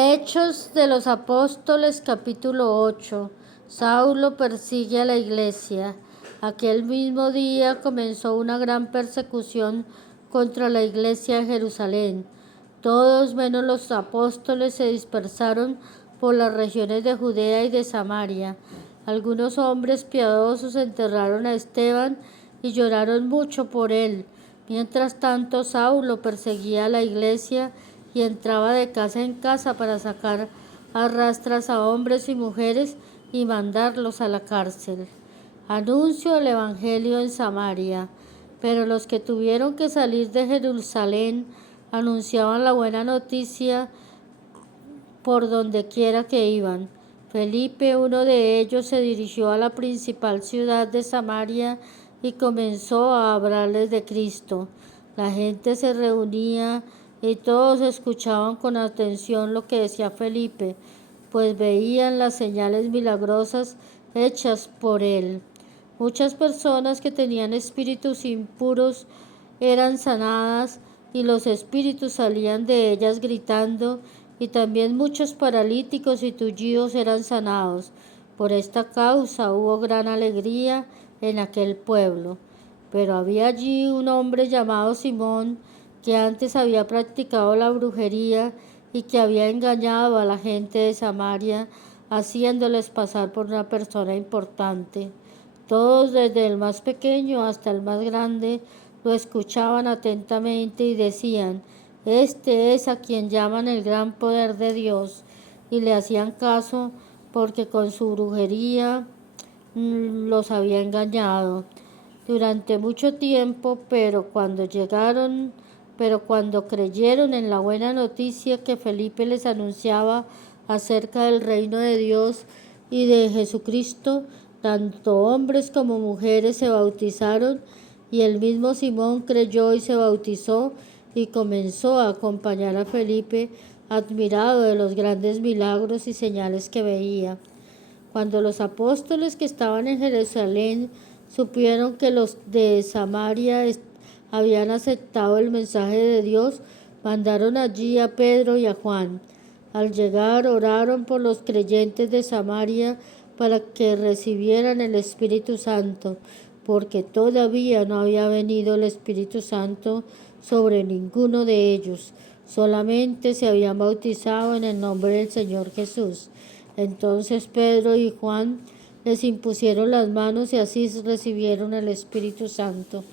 Hechos de los Apóstoles, capítulo 8. Saulo persigue a la iglesia. Aquel mismo día comenzó una gran persecución contra la iglesia de Jerusalén. Todos menos los apóstoles se dispersaron por las regiones de Judea y de Samaria. Algunos hombres piadosos enterraron a Esteban y lloraron mucho por él. Mientras tanto, Saulo perseguía a la iglesia y entraba de casa en casa para sacar a rastras a hombres y mujeres y mandarlos a la cárcel. Anuncio del Evangelio en Samaria. Pero los que tuvieron que salir de Jerusalén anunciaban la buena noticia por donde quiera que iban. Felipe, uno de ellos, se dirigió a la principal ciudad de Samaria y comenzó a hablarles de Cristo. La gente se reunía y todos escuchaban con atención lo que decía Felipe, pues veían las señales milagrosas hechas por él. Muchas personas que tenían espíritus impuros eran sanadas y los espíritus salían de ellas gritando, y también muchos paralíticos y tullidos eran sanados. Por esta causa hubo gran alegría en aquel pueblo. Pero había allí un hombre llamado Simón, que antes había practicado la brujería y que había engañado a la gente de Samaria, haciéndoles pasar por una persona importante. Todos, desde el más pequeño hasta el más grande, lo escuchaban atentamente y decían: este es a quien llaman el gran poder de Dios, y le hacían caso porque con su brujería los había engañado durante mucho tiempo. Pero cuando creyeron en la buena noticia que Felipe les anunciaba acerca del reino de Dios y de Jesucristo, tanto hombres como mujeres se bautizaron, y el mismo Simón creyó y se bautizó y comenzó a acompañar a Felipe, admirado de los grandes milagros y señales que veía. Cuando los apóstoles que estaban en Jerusalén supieron que los de Samaria habían aceptado el mensaje de Dios, mandaron allí a Pedro y a Juan. Al llegar, oraron por los creyentes de Samaria para que recibieran el Espíritu Santo, porque todavía no había venido el Espíritu Santo sobre ninguno de ellos. Solamente se habían bautizado en el nombre del Señor Jesús. Entonces Pedro y Juan les impusieron las manos y así recibieron el Espíritu Santo.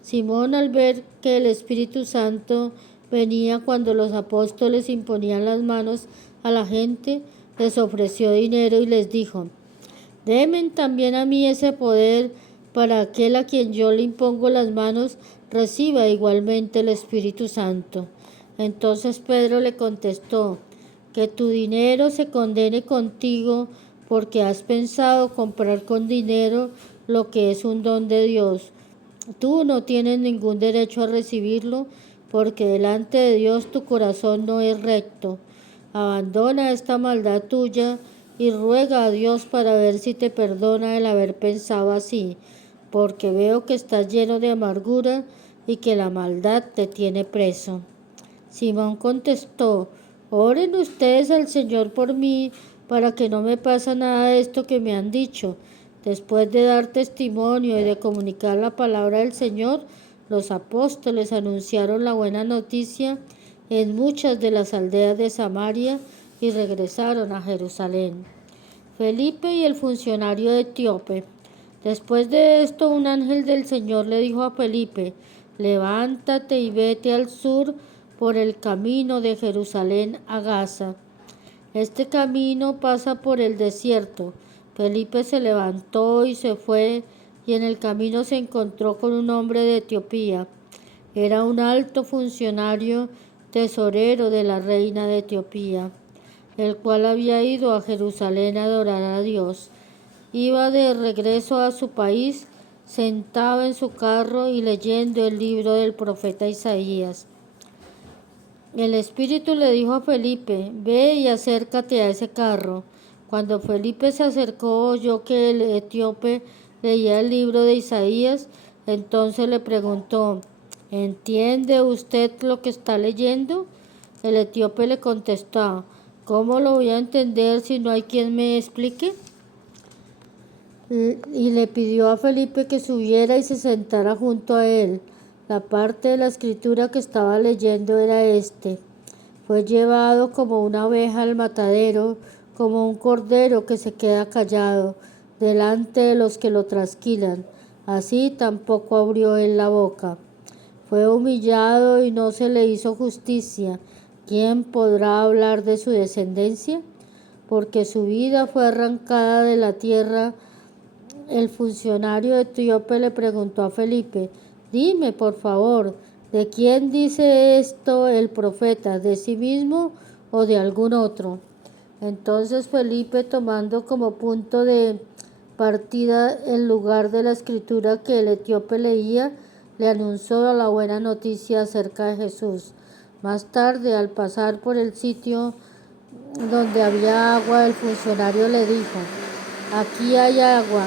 Simón, al ver que el Espíritu Santo venía cuando los apóstoles imponían las manos a la gente, les ofreció dinero y les dijo: denme también a mí ese poder, para aquel a quien yo le impongo las manos reciba igualmente el Espíritu Santo. Entonces Pedro le contestó: que tu dinero se condene contigo, porque has pensado comprar con dinero lo que es un don de Dios. Tú no tienes ningún derecho a recibirlo, porque delante de Dios tu corazón no es recto. Abandona esta maldad tuya y ruega a Dios para ver si te perdona el haber pensado así, porque veo que estás lleno de amargura y que la maldad te tiene preso. Simón contestó: oren ustedes al Señor por mí, para que no me pase nada de esto que me han dicho. Después de dar testimonio y de comunicar la palabra del Señor, los apóstoles anunciaron la buena noticia en muchas de las aldeas de Samaria y regresaron a Jerusalén. Felipe y el funcionario etíope. Después de esto, un ángel del Señor le dijo a Felipe: levántate y vete al sur por el camino de Jerusalén a Gaza. Este camino pasa por el desierto. Felipe se levantó y se fue, y en el camino se encontró con un hombre de Etiopía. Era un alto funcionario tesorero de la reina de Etiopía, el cual había ido a Jerusalén a adorar a Dios. Iba de regreso a su país, sentado en su carro y leyendo el libro del profeta Isaías. El Espíritu le dijo a Felipe: ve y acércate a ese carro. Cuando Felipe se acercó, oyó que el etíope leía el libro de Isaías. Entonces le preguntó: ¿entiende usted lo que está leyendo? El etíope le contestó: ¿Cómo lo voy a entender si no hay quien me explique? Y le pidió a Felipe que subiera y se sentara junto a él. La parte de la escritura que estaba leyendo era este: fue llevado como una oveja al matadero, como un cordero que se queda callado delante de los que lo trasquilan. Así tampoco abrió él la boca. Fue humillado y no se le hizo justicia. ¿Quién podrá hablar de su descendencia? Porque su vida fue arrancada de la tierra. El funcionario etíope le preguntó a Felipe: dime, por favor, ¿de quién dice esto el profeta? ¿De sí mismo o de algún otro? Entonces Felipe, tomando como punto de partida el lugar de la escritura que el etíope leía, le anunció la buena noticia acerca de Jesús. Más tarde, al pasar por el sitio donde había agua, el funcionario le dijo: aquí hay agua,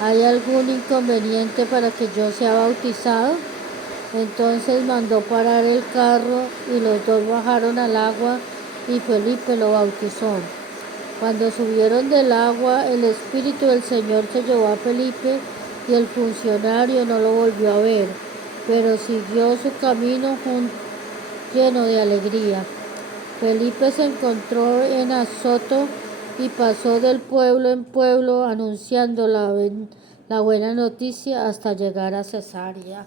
¿hay algún inconveniente para que yo sea bautizado? Entonces mandó parar el carro y los dos bajaron al agua y Felipe lo bautizó. Cuando subieron del agua, el Espíritu del Señor se llevó a Felipe y el funcionario no lo volvió a ver, pero siguió su camino lleno de alegría. Felipe se encontró en Azoto y pasó del pueblo en pueblo anunciando la buena noticia hasta llegar a Cesarea.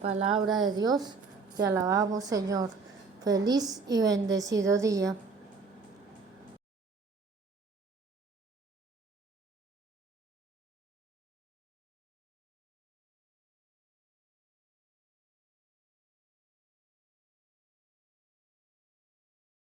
Palabra de Dios, te alabamos, Señor. Feliz y bendecido día.